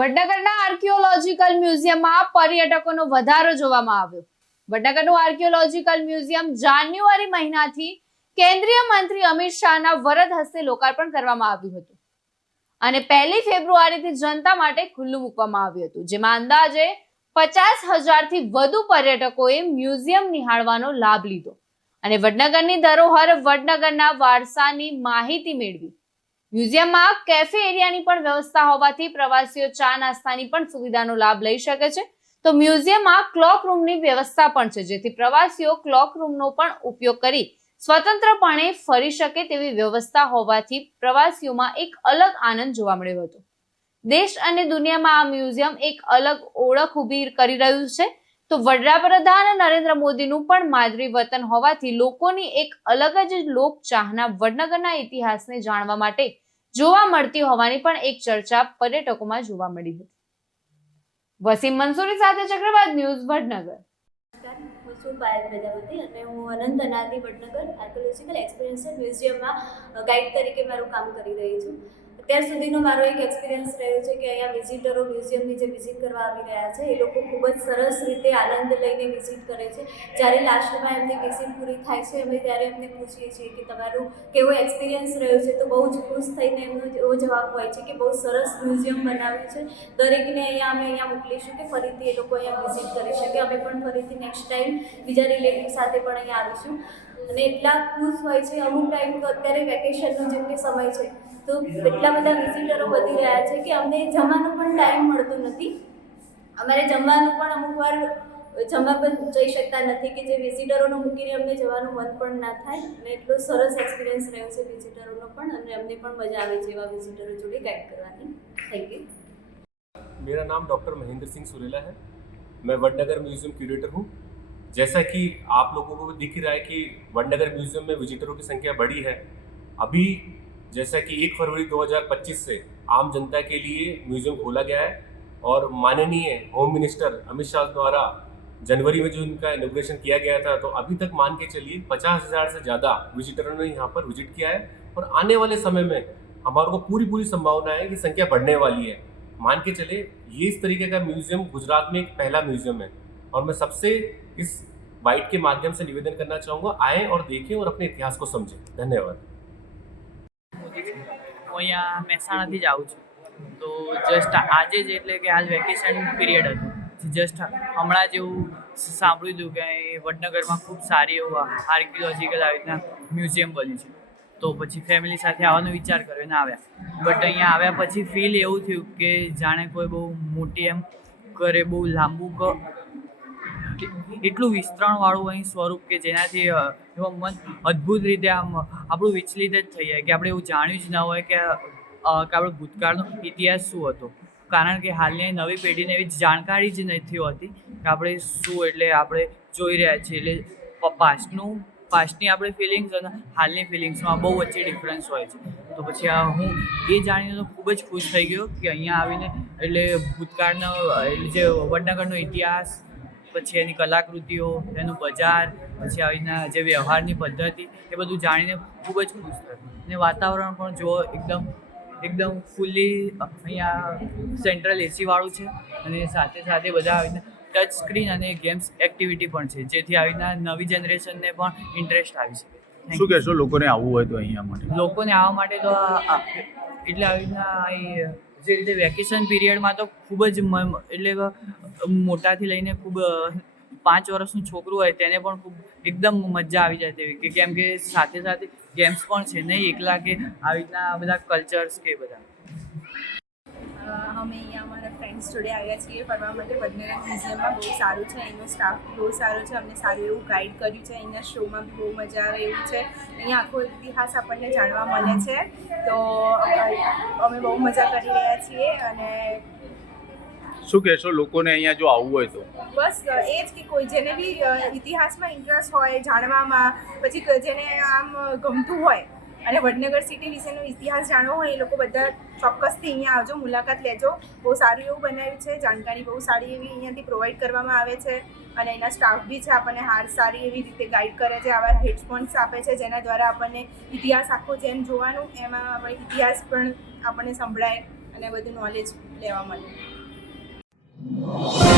વડનગરના archaeological મ્યુઝિયમમાં પર્યટકોનો વધારો જોવામાં આવ્યો. વડનગરનું આર્કિયોલોજીકલ મ્યુઝિયમ જાન્યુઆરી મહિનાથી કેન્દ્રીય મંત્રી અમિત શાહના વરદ હસ્તે લોકાર્પણ કરવામાં આવ્યું હતું અને 1 ફેબ્રુઆરીથી જનતા માટે ખુલ્લું મૂકવામાં આવ્યું હતું, જેમાં અંદાજે 50,000થી વધુ પર્યટકોએ મ્યુઝિયમ નિહાળવાનો લાભ લીધો અને વડનગરની ધરોહર વડનગરના વારસાની માહિતી મેળવી. મ્યુઝિયમમાં કેફે એરિયાની પણ વ્યવસ્થા હોવાથી પ્રવાસીઓ ચા નાસ્તાની પણ સુવિધાનો લાભ લઈ શકે છે. તો મ્યુઝિયમમાં ક્લોક રૂમની વ્યવસ્થા પણ છે, જેથી પ્રવાસીઓ ક્લોક રૂમનો પણ ઉપયોગ કરી સ્વતંત્રપણે ફરી શકે તેવી વ્યવસ્થા હોવાથી પ્રવાસીઓમાં એક અલગ આનંદ જોવા મળ્યો હતો. દેશ અને દુનિયામાં આ મ્યુઝિયમ એક અલગ ઓળખ ઊભી કરી રહ્યું છે. તો વડાપ્રધાન નરેન્દ્ર મોદીનું પણ માદરી વતન હોવાથી લોકોની એક અલગ જ લોકચાહના વડનગરના ઇતિહાસને જાણવા માટે જોવા મળતી હોવાની પણ એક ચર્ચા પર્યટકોમાં જોવા મળી હતી. વસીમ મંસૂરી સાથે ચક્રવાત ન્યૂઝ, વડનગર. હું છું પાયલ પ્રજાપતિ અને હું અનંત અનાદિ વડનગર આર્કિયોલોજીકલ એક્સપિરિયન્શિયલ મ્યુઝિયમમાં ગાઈડ તરીકે મારું કામ કરી રહી છું. અત્યાર સુધીનો મારો એક એક્સપિરિયન્સ રહ્યો છે કે અહીંયા વિઝિટરો મ્યુઝિયમની જે વિઝિટ કરવા આવી રહ્યા છે એ લોકો ખૂબ જ સરસ રીતે આનંદ લઈને વિઝિટ કરે છે. જ્યારે લાસ્ટમાં એમની વિઝિટ પૂરી થાય છે અમે ત્યારે એમને પૂછીએ છીએ કે તમારું કેવો એક્સપિરિયન્સ રહ્યો છે, તો બહુ જ ખુશ થઈને એમનો એવો જવાબ હોય છે કે બહુ સરસ મ્યુઝિયમ બનાવ્યું છે. દરેકને અહીંયા મોકલીશું કે ફરીથી એ લોકો અહીંયા વિઝિટ કરી શકે. અમે પણ ફરીથી નેક્સ્ટ ટાઈમ બીજા રિલેટિવ સાથે પણ અહીંયા આવીશું અને એટલા ખુશ હોય છે. અમુક ટાઈમ તો અત્યારે વેકેશનનો જેમ કે સમય છે તો એટલા બધા વિઝિટરો વધી રહ્યા છે કે અમને જમવાનો પણ ટાઈમ મળતો નથી. અમારે જમવાનું પણ અમુક વાર જમવા પણ જઈ શકતા નથી કે જે વિઝિટરોને મૂકીને અમને જવાનું મન પણ ના થાય. અને એટલો સરસ એક્સપિરિયન્સ રહ્યો છે વિઝિટરોનો પણ અને અમને પણ મજા આવે છે એવા વિઝિટરો જોડે ગાઈડ કરવાની. Thank you. मेरा नाम डॉक्टर महेंद्र सिंह सुरेला है. मैं वडनगर म्यूज़ियम क्यूरेटर हूँ. जैसा कि आप लोगों को दिख रहा है कि वडनगर म्यूज़ियम में विजिटरों की संख्या बढ़ी है. अभी जैसा कि 1 फरवरी 2025 से आम जनता के लिए म्यूज़ियम खोला गया है और माननीय होम मिनिस्टर अमित शाह द्वारा जनवरी में जो इनका इनॉग्रेशन किया गया था, तो अभी तक मान के चलिए 50,000 से ज़्यादा विजिटरों ने यहाँ पर विजिट किया है और आने वाले समय में हमारे को पूरी संभावना है कि संख्या बढ़ने वाली है. मान के चले ये इस तरीके का म्यूज़ियम गुजरात में एक पहला म्यूज़ियम है और मैं सबसे इस बाइट के माध्यम से निवेदन करना चाहूँगा, आएँ और देखें और अपने इतिहास को समझें. धन्यवाद. હું અહીંયા મહેસાણાથી જ આવું છું. તો જસ્ટ આજે જ એટલે કે હાલ વેકેશન પીરિયડ હતું, જસ્ટ હમણાં જ એવું સાંભળ્યું હતું કે વડનગરમાં ખૂબ સારી એવું આર્કિયોલોજીકલ આવી રીતના મ્યુઝિયમ બન્યું છે. તો પછી ફેમિલી સાથે આવવાનો વિચાર કર્યો ને આવ્યા. બટ અહીંયા આવ્યા પછી ફીલ એવું થયું કે જાણે કોઈ બહુ મોટી એમ કરે, બહુ લાંબુ એટલું વિસ્તરણવાળું અહીં સ્વરૂપ કે જેનાથી એવા મન અદ્ભુત રીતે આમ આપણું વિચલિત જ થઈ જાય કે આપણે એવું જાણ્યું જ ન હોય કે આપણો ભૂતકાળનો ઇતિહાસ શું હતો. કારણ કે હાલની નવી પેઢીને એવી જાણકારી જ નથી હોતી કે આપણે શું એટલે આપણે જોઈ રહ્યા છીએ. એટલે પાસ્ટની આપણે ફિલિંગ્સ અને હાલની ફિલિંગ્સમાં બહુ વચ્ચે ડિફરન્સ હોય છે. તો પછી હું એ જાણીને તો ખૂબ જ ખુશ થઈ ગયો કે અહીંયા આવીને એટલે ભૂતકાળનો એટલે જે વડનગરનો ઇતિહાસ, પછી એની કલાકૃતિઓ, એનું બજાર, પછી આવીના જે વ્યવહારની પદ્ધતિ, એ બધું જાણીને ખૂબ જ ખુશ થયું. અને વાતાવરણ પણ જુઓ એકદમ ફૂલ્લી અહીંયા સેન્ટ્રલ એસીવાળું છે અને સાથે સાથે બધા આવીને ટચ સ્ક્રીન અને ગેમ્સ એક્ટિવિટી પણ છે, જેથી આવીના નવી જનરેશનને પણ ઇન્ટરેસ્ટ આવી શકે. શું કહેશો લોકોને આવવું હોય તો અહીંયા માટે? લોકોને આવવા માટે તો એટલે આવી રીતના જે રીતે વેકેશન પીરિયડમાં તો ખૂબ જ એટલે મોટાથી લઈને ખૂબ 5 વર્ષનું છોકરું હોય તેને પણ ખૂબ એકદમ મજા આવી જાય તેવી કે કેમ કે સાથે સાથે ગેમ્સ પણ છે, નહીં એકલા કે આવી રીતના બધા કલ્ચર્સ કે બધા. અમે અહીંયા અમારા ફ્રેન્ડ્સ જોડે આવ્યા છીએ ફરવા માટે. વડનગર મ્યુઝિયમમાં બહુ સારું છે, અહીંનો સ્ટાફ બહુ સારો છે, અમને સારું એવું ગાઈડ કર્યું છે. અહીંના શોમાં બી બહુ મજા આવે એવું છે. અહીંયા આખો ઇતિહાસ આપણને જાણવા મળે છે, તો અમે બહુ મજા કરી રહ્યા છીએ. અને શું કહેશો લોકોને અહીંયા જો આવવું હોય તો? બસ એ જ કે કોઈ જેને બી ઇતિહાસમાં ઇન્ટરેસ્ટ હોય, જાણવામાં, પછી જેને આમ ગમતું હોય અને વડનગર સિટી વિશેનો ઇતિહાસ જાણવો હોય, એ લોકો બધા ચોક્કસથી અહીંયા આવજો, મુલાકાત લેજો. બહુ સારું એવું બનાવ્યું છે, જાણકારી બહુ સારી એવી અહીંયાથી પ્રોવાઈડ કરવામાં આવે છે અને એના સ્ટાફ બી છે, આપણને સારી એવી રીતે ગાઈડ કરે છે. આવા હેડફોન્સ આપે છે જેના દ્વારા આપણને ઇતિહાસ આખો જેમ જોવાનું એમાં આપણે ઇતિહાસ પણ આપણને સંભળાય અને બધું નોલેજ લેવા મળે. છે.